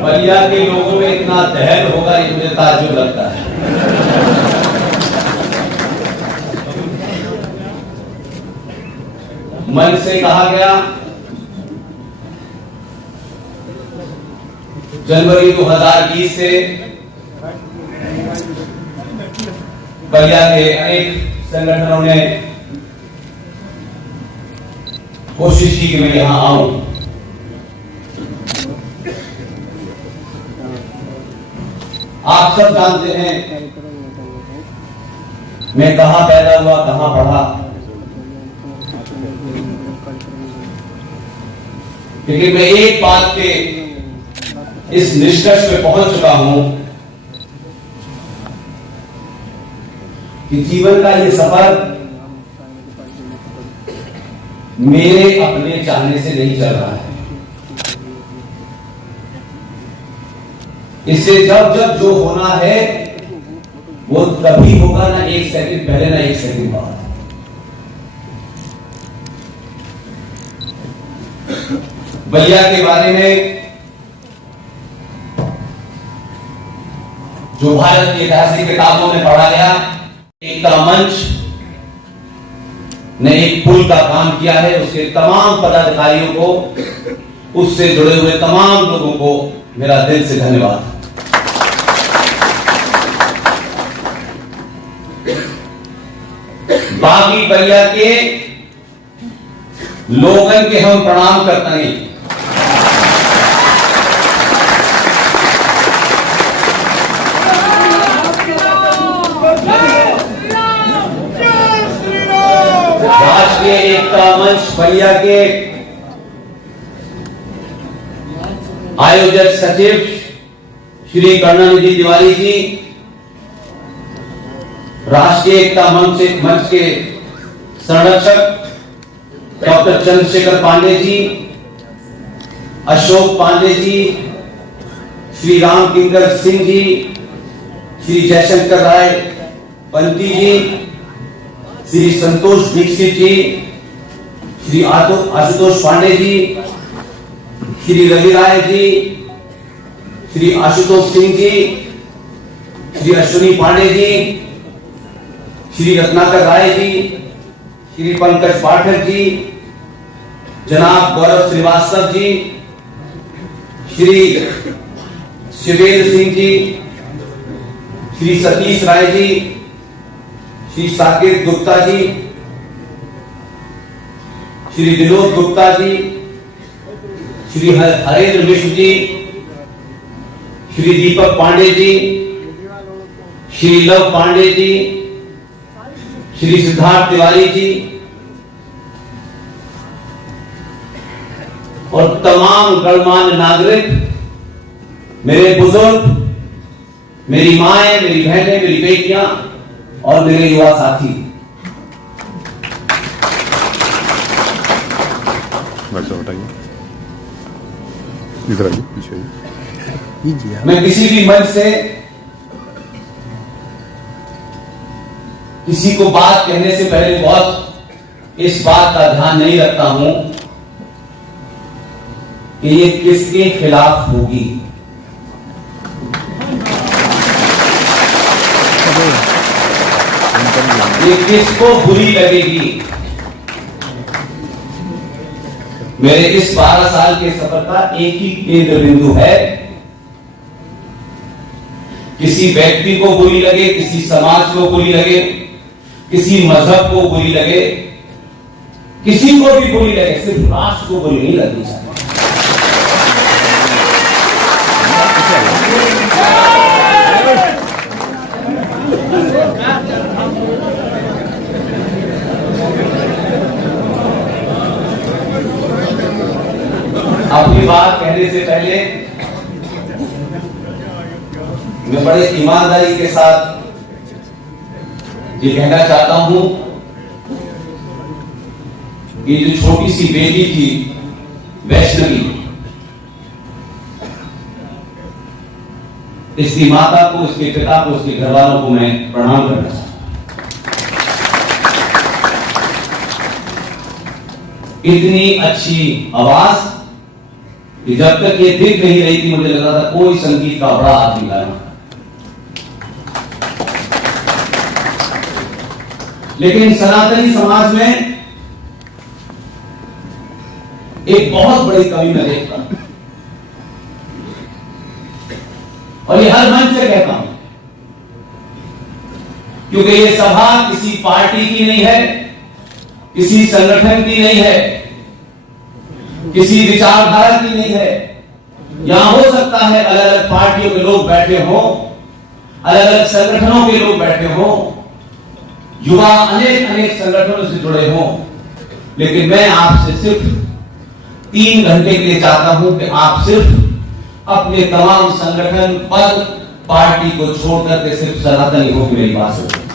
बलिया के लोगों में इतना दहन होगा ये मुझे ताज्जुब लगता है। मन से कहा गया जनवरी 2020 से बलिया के अनेक संगठनों ने कोशिश की कि मैं यहां आऊं। आप सब जानते हैं मैं कहां पैदा हुआ, कहां पढ़ा, लेकिन मैं एक बात के इस निष्कर्ष पे पहुंच चुका हूं कि जीवन का ये सफर मेरे अपने चाहने से नहीं चल रहा है। इससे जब जब जो होना है वो तभी होगा, ना एक सेकंड पहले ना एक सेकंड बाद। बलिया के बारे में जो भारत की ऐतिहासिक किताबों में पढ़ा गया, एकता मंच ने एक पुल का काम किया है। उसके तमाम पदाधिकारियों को, उससे जुड़े हुए तमाम लोगों को मेरा दिल से धन्यवाद। बाकी बलिया के लोगन के हम प्रणाम करते हैं। राष्ट्रीय एकता मंच बलिया के आयोजक सचिव श्री करुणानिधि तिवारी जी, राष्ट्रीय एकता मंच के संरक्षक डॉक्टर चंद्रशेखर पांडे जी, अशोक पांडे जी, श्री राम किंकर सिंह जी, श्री जयशंकर राय पंती जी, श्री संतोष दीक्षित जी, श्री आशुतोष पांडे जी, श्री रवि राय जी, श्री आशुतोष सिंह जी, श्री अश्विनी पांडे जी, श्री रत्नाकर राय जी, श्री पंकज पाठक जी, जनाब गौरव श्रीवास्तव जी, श्री शिवेंद्र सिंह जी, श्री सतीश राय जी, श्री साकेत गुप्ता जी, श्री विनोद गुप्ता जी, श्री हरेंद्र मिश्र जी, श्री दीपक पांडे जी, श्री लव पांडे जी, श्री सिद्धार्थ तिवारी जी और तमाम गणमान्य नागरिक, मेरे बुजुर्ग, मेरी माएं, मेरी बहनें, मेरी बेटियां और मेरे युवा साथी, मैं किसी भी मंच से किसी को बात कहने से पहले बहुत इस बात का ध्यान नहीं रखता हूं कि ये किसके खिलाफ होगी। ये किसको बुरी लगेगी। मेरे इस 12 साल के सफर का एक ही केंद्र बिंदु है, किसी व्यक्ति को बुरी लगे, किसी समाज को बुरी लगे, किसी मजहब को बुरी लगे, किसी को भी बुरी लगे, सिर्फ राष्ट्र को बुरी नहीं लगनी चाहिए। अपनी बात कहने से पहले मैं बड़े ईमानदारी के साथ ये कहना चाहता हूं कि जो छोटी सी बेटी थी वैष्णवी, इसकी माता को, इसके पिता को, इसके घर वालों को मैं प्रणाम करना चाहता हूं। इतनी अच्छी आवाज कि जब तक ये दिख नहीं रही थी मुझे लगा था कोई संगीत का बड़ा आदमी गाना, लेकिन सनातनी समाज में एक बहुत बड़ी कमी मैं देखता हूं, और ये हर मंच से कहता हूं, क्योंकि ये सभा किसी पार्टी की नहीं है, किसी संगठन की नहीं है, किसी विचारधारा की नहीं है। यहां हो सकता है अलग अलग पार्टियों के लोग बैठे हों, अलग अलग संगठनों के लोग बैठे हों, युवा अनेक अनेक संगठनों से जुड़े हों, लेकिन मैं आपसे सिर्फ 3 घंटे के लिए चाहता हूं कि आप सिर्फ अपने तमाम संगठन, पद, पार्टी को छोड़कर के सिर्फ सनातनी हो, मेरी बात सुनिए।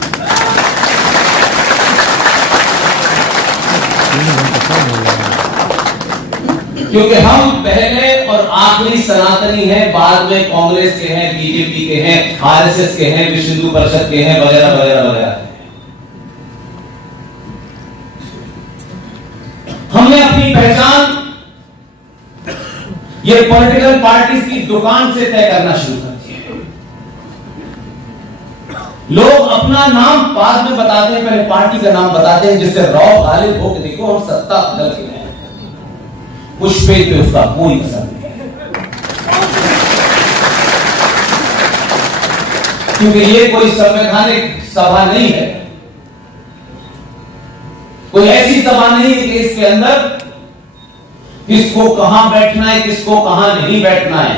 क्योंकि हम पहले और आखिरी सनातनी हैं, बाद में कांग्रेस के हैं, बीजेपी के हैं, आरएसएस के हैं, विश्व हिंदू परिषद के हैं, वगैरह वगैरह वगैरह। हमने अपनी पहचान ये पॉलिटिकल पार्टीज की दुकान से तय करना शुरू कर दिया। लोग अपना नाम बाद में बताते हैं, पहले पार्टी का नाम बताते हैं, जिससे रौ गालिब हो के देखो हम सत्ता दल के हैं। पुष्पे पे उसका कोई असर नहीं है, क्योंकि ये कोई संवैधानिक सभा नहीं है, कोई ऐसी सभा नहीं है कि इसके अंदर किसको कहां बैठना है, किसको कहां नहीं बैठना है।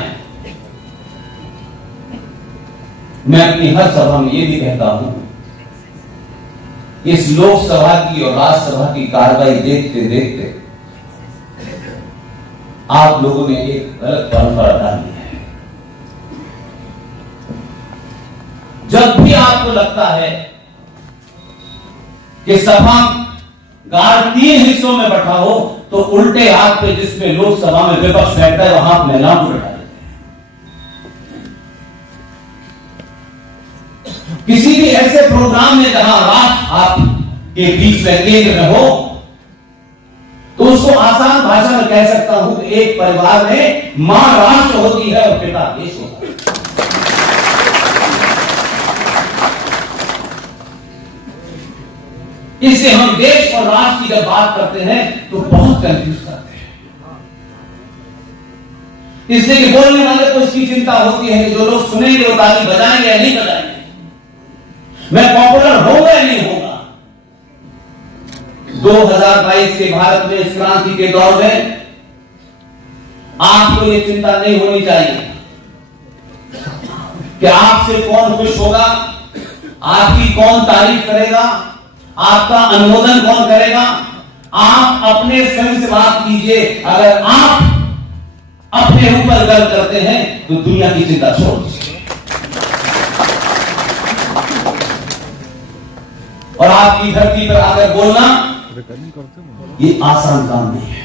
मैं अपनी हर सभा में ये भी कहता हूं, इस लोकसभा की और राज्यसभा की कार्रवाई देखते देखते आप लोगों ने एक गलत परंपरा डाली है। जब भी आपको लगता है कि सभा गार 3 हिस्सों में बैठा हो, तो उल्टे हाथ पे जिसमें लोकसभा में विपक्ष बैठता है वहां अपने नाम उठा लेते हैं। किसी भी ऐसे प्रोग्राम में जहां राष्ट्र आपके बीच में केंद्र में हो, तो उसको आसान भाषा में कह सकता हूं कि एक परिवार में मां राष्ट्र होती है और पिता देश होता है। इससे हम देश और राष्ट्र की जब बात करते हैं तो बहुत कंफ्यूज करते हैं, इसलिए कि बोलने वाले को इसकी चिंता होती है कि जो लोग सुनेंगे वो ताली बजाएंगे या नहीं बजाएंगे, मैं पॉपुलर होगा या नहीं होगा। 2022 के भारत में इस क्रांति के दौर में आपको ये चिंता नहीं होनी चाहिए कि आपसे कौन खुश होगा, आपकी कौन तारीफ करेगा, आपका अनुमोदन कौन करेगा। आप अपने स्वयं से बात कीजिए। अगर आप अपने ऊपर गर्व करते हैं तो दुनिया की चिंता छोड़ दीजिए। और आपकी धरती पर आकर बोलना ये आसान काम नहीं है।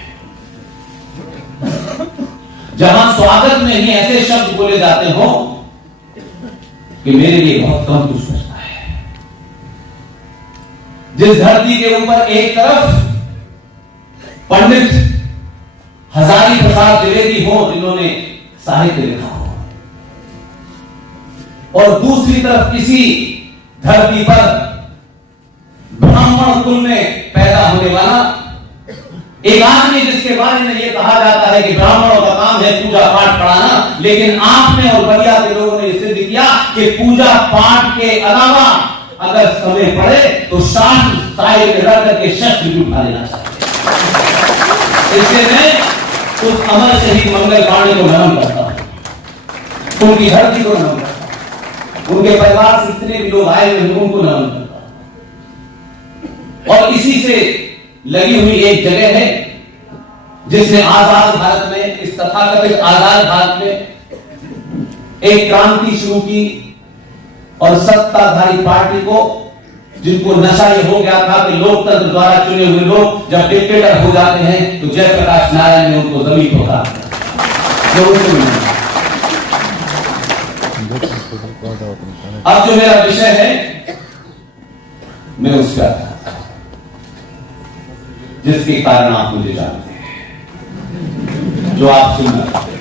जहां स्वागत में ही ऐसे शब्द बोले जाते हो कि मेरे लिए बहुत कम कुछ बचता है। जिस धरती के ऊपर एक तरफ पंडित हजारी प्रसाद द्विवेदी हो जिन्होंने साहित्य लिखा हो, और दूसरी तरफ किसी धरती पर ब्राह्मण कुल में पैदा होने वाला एक आदमी जिसके बारे में यह कहा जाता है कि ब्राह्मणों का काम है पूजा पाठ पढ़ाना, लेकिन आपने और बलिया के लोगों ने सिद्ध किया कि पूजा पाठ के अलावा अगर समय पड़े तो शास्त्र साहित्य में रह करके शस्त्र भी उठा लेना चाहिए। इसलिए मैं उस अमर शहीद मंगल पांडे को नमन करता हूं, उनकी धरती को नमन करता हूं, उनके परिवार से जितने भी लोग आए हुए उनको नमन करता हूं। और इसी से लगी हुई एक जगह है जिसने आजाद भारत में, इस तथाकथित आजाद भारत में एक क्रांति शुरू की और सत्ताधारी पार्टी को, जिनको नशा ये हो गया था कि लोकतंत्र द्वारा चुने हुए लोग जब डिक्टेटर हो जाते हैं तो जयप्रकाश नारायण ने उनको जमीन पर उतार दिया। अब जो मेरा विषय है मैं उसका, जिसके कारण आप मुझे जानते हैं, जो आप सुनना चाहते हैं।